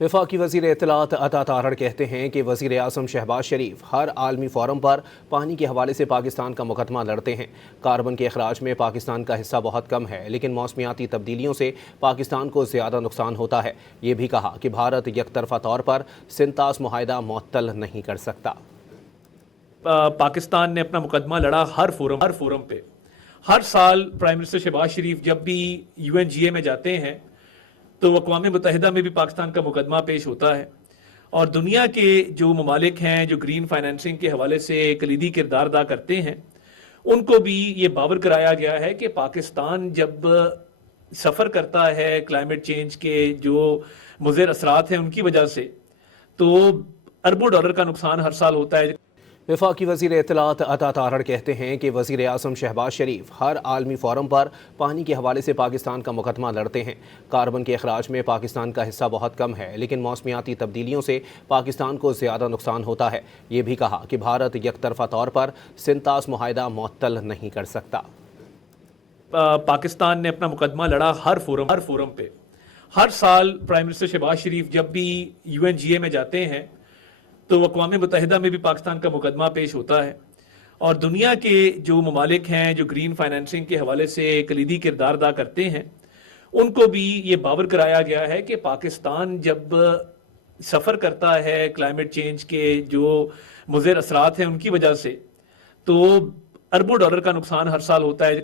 وفاقی وزیر اطلاعات عطا تارڑ کہتے ہیں کہ وزیر اعظم شہباز شریف ہر عالمی فورم پر پانی کے حوالے سے پاکستان کا مقدمہ لڑتے ہیں۔ کاربن کے اخراج میں پاکستان کا حصہ بہت کم ہے، لیکن موسمیاتی تبدیلیوں سے پاکستان کو زیادہ نقصان ہوتا ہے۔ یہ بھی کہا کہ بھارت یک طرفہ طور پر سنتاس معاہدہ معطل نہیں کر سکتا۔ پاکستان نے اپنا مقدمہ لڑا ہر فورم پہ۔ ہر سال پرائم منسٹر شہباز شریف جب بھی UNGA میں جاتے ہیں تو اقوام متحدہ میں بھی پاکستان کا مقدمہ پیش ہوتا ہے، اور دنیا کے جو ممالک ہیں جو گرین فائنینسنگ کے حوالے سے کلیدی کردار ادا کرتے ہیں، ان کو بھی یہ باور کرایا گیا ہے کہ پاکستان جب سفر کرتا ہے کلائمیٹ چینج کے جو مضر اثرات ہیں ان کی وجہ سے، تو اربوں ڈالر کا نقصان ہر سال ہوتا ہے۔ وفاقی وزیر اطلاعات عطا تارڑ کہتے ہیں کہ وزیر اعظم شہباز شریف ہر عالمی فورم پر پانی کے حوالے سے پاکستان کا مقدمہ لڑتے ہیں۔ کاربن کے اخراج میں پاکستان کا حصہ بہت کم ہے، لیکن موسمیاتی تبدیلیوں سے پاکستان کو زیادہ نقصان ہوتا ہے۔ یہ بھی کہا کہ بھارت یک طرفہ طور پر سنتاس معاہدہ معطل نہیں کر سکتا۔ پاکستان نے اپنا مقدمہ لڑا ہر فورم پہ۔ ہر سال پرائم منسٹر شہباز شریف جب بھی UNGA میں جاتے ہیں تو اقوام متحدہ میں بھی پاکستان کا مقدمہ پیش ہوتا ہے، اور دنیا کے جو ممالک ہیں جو گرین فائنینسنگ کے حوالے سے کلیدی کردار ادا کرتے ہیں، ان کو بھی یہ باور کرایا گیا ہے کہ پاکستان جب سفر کرتا ہے کلائمیٹ چینج کے جو مضر اثرات ہیں ان کی وجہ سے، تو اربوں ڈالر کا نقصان ہر سال ہوتا ہے۔